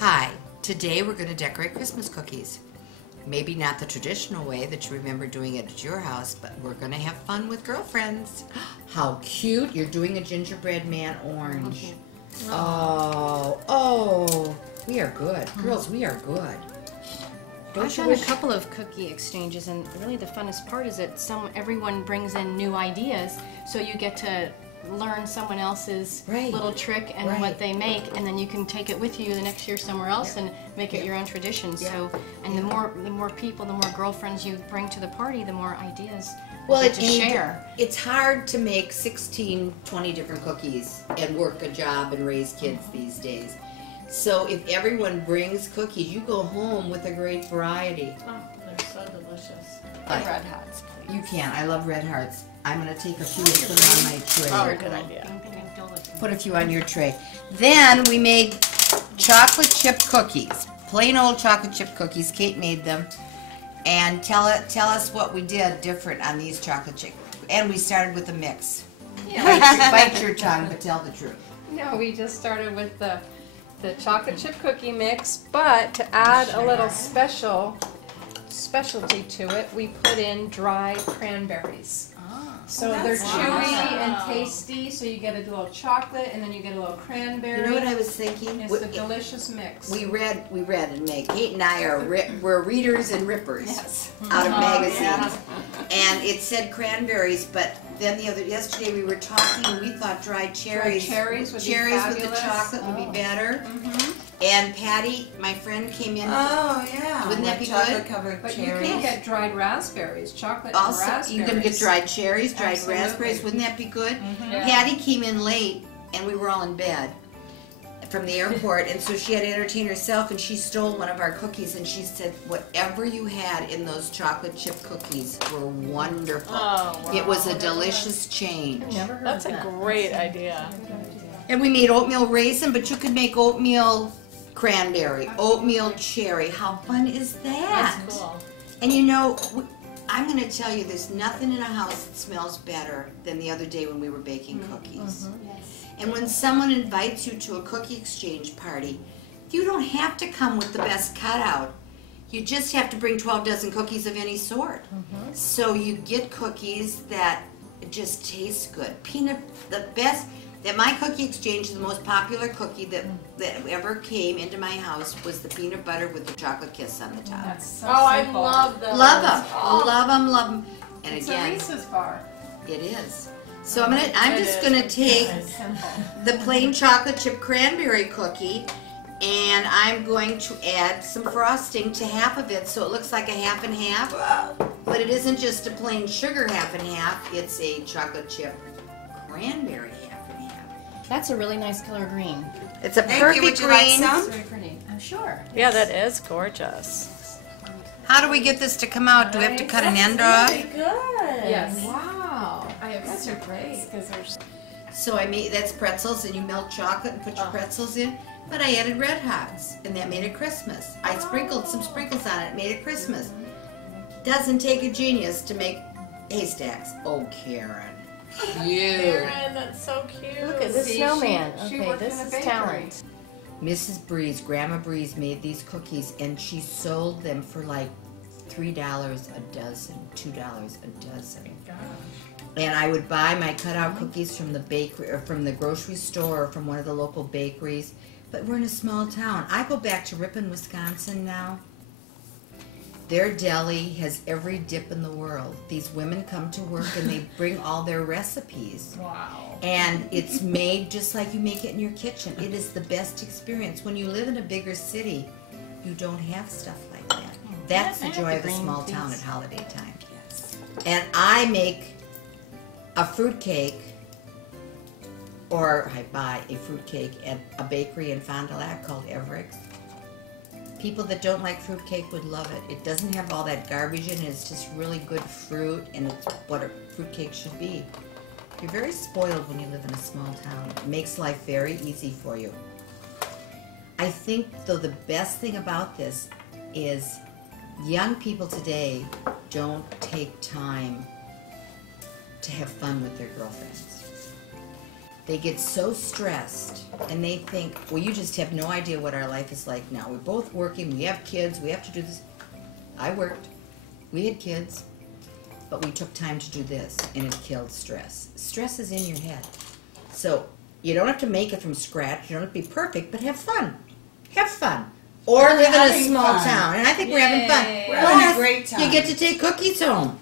Hi, today we're going to decorate Christmas cookies. Maybe not the traditional way that you remember doing it at your house, but we're going to have fun with girlfriends. How cute. You're doing a gingerbread man orange. Oh, we are good. Girls, we are good. I've done a couple of cookie exchanges, and really the funnest part is that everyone brings in new ideas, so you get to learn someone else's little trick and what they make, and then you can take it with you the next year somewhere else and make it your own tradition. So, and the more people, the more girlfriends you bring to the party, the more ideas you get to share. It's hard to make 16, 20 different cookies and work a job and raise kids these days. So if everyone brings cookies, you go home with a great variety. Oh, they're so delicious. Red Hearts, please. You can. I love Red Hearts. I'm going to take a few and put them on my tray. Oh, good idea. Put a few on your tray. Then we made chocolate chip cookies. Plain old chocolate chip cookies. Kate made them. And tell us what we did different on these chocolate chip. And we started with a mix. Yeah. Bite your tongue, but tell the truth. No, we just started with the chocolate chip cookie mix, but to add a little specialty to it, we put in dried cranberries. So they're chewy and tasty, so you get a little chocolate and then you get a little cranberry. You know what I was thinking? It's a delicious mix. We read and Meg. Kate and I we're readers and rippers out of magazines. And it said cranberries, but then yesterday we were talking and we thought dried cherries. Cherries with the chocolate would be better. And Patty, my friend, came in. Oh yeah. Wouldn't that be chocolate good? covered But cherries. you can get dried raspberries, chocolate and Also, raspberries. you can get dried cherries, dried Absolutely. raspberries. Wouldn't that be good? Yeah. Patty came in late, and we were all in bed from the airport, and so she had to entertain herself, and she stole one of our cookies, and she said, whatever you had in those chocolate chip cookies were wonderful. Oh, wow. It was a delicious change. That's a great idea. And we made oatmeal raisin, but you could make oatmeal cranberry, oatmeal cherry. How fun is that? That's cool. And you know, I'm going to tell you, there's nothing in a house that smells better than the other day when we were baking cookies. And when someone invites you to a cookie exchange party, you don't have to come with the best cutout. You just have to bring 12 dozen cookies of any sort. So you get cookies that just taste good. At my cookie exchange, the most popular cookie that ever came into my house was the peanut butter with the chocolate kiss on the top. That's so I simple. love those. Love them, love them. And It's again, a Reese's bar. it is. So I'm just gonna take the plain chocolate chip cranberry cookie, and I'm going to add some frosting to half of it, so it looks like a half and half. But it isn't just a plain sugar half and half. It's a chocolate chip cranberry half and half. That's a really nice color green. It's a Thank you. perfect Would you like green. some? It's very pretty. I'm sure. Yeah, that is gorgeous. How do we get this to come out? Do we have to cut an end off? Really good. Yes. Wow. Those are great. So that's pretzels, and you melt chocolate and put your pretzels in. But I added Red Hots, and that made it Christmas. I sprinkled some sprinkles on it, made it Christmas. Doesn't take a genius to make haystacks. Oh, Karen. Cute. Karen, that's so cute. Look at this See, snowman. she Okay, worked this in a is bakery. talent. Mrs. Breeze, Grandma Breeze made these cookies, and she sold them for like $3 a dozen, $2 a dozen. And I would buy my cutout cookies from the bakery, or from the grocery store, or from one of the local bakeries. But we're in a small town. I go back to Ripon, Wisconsin now. Their deli has every dip in the world. These women come to work and they bring all their recipes. Wow. And it's made just like you make it in your kitchen. It is the best experience. When you live in a bigger city, you don't have stuff like that. That's the joy of a small town at holiday time. And I make a fruit cake, or I buy a fruit cake at a bakery in Fond du Lac called Everett's. People that don't like fruit cake would love it. It doesn't have all that garbage in it. It's just really good fruit, and it's what a fruit cake should be. You're very spoiled when you live in a small town. It makes life very easy for you. I think, though, the best thing about this is young people today don't take time to have fun with their girlfriends. they get so stressed and they think, well, you just have no idea what our life is like now. We're both working, we have kids, we have to do this. I worked, we had kids, but we took time to do this, and it killed stress. Stress is in your head. So you don't have to make it from scratch, you don't have to be perfect, but have fun. Have fun. Or live in a small town, and I think we're having fun. We're having a great time. You get to take cookies home.